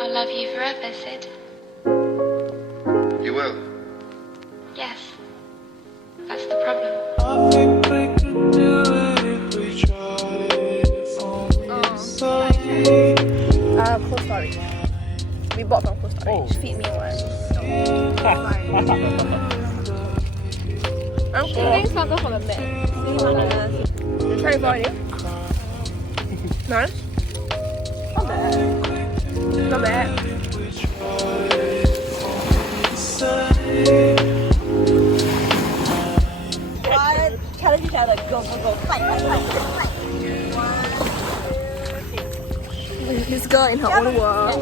I'll love you forever, Sid. You will? Yes. That's the problem. Cold Storage. We bought from Cold Storage. Feed me one. I'm cooking something for the mat. You try it already? Nice? Not bad. Not bad. One, challenge each other. Go, go, go. Fight, fight, fight, fight. This girl in her own world.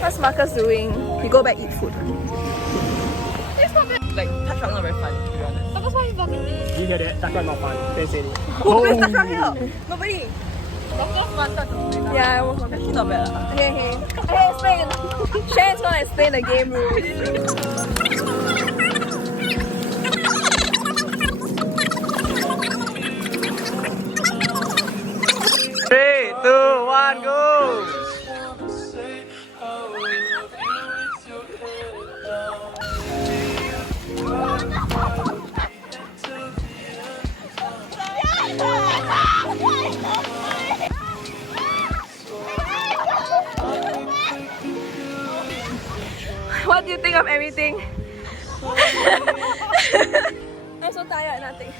What's Marcus doing? He go back eat food. It's not bad. Like, touch rug not very fun, to be honest. But that's why he's talking to me. You hear that? Touch rug not fun. Don't say it. Where's touch rug here? Nobody. Yeah, I was on Actually, not bad. Okay, okay. Okay, explain. Shane's gonna explain the game rules. 3, 2, 1, go! What do you think of everything? I'm so tired, nothing.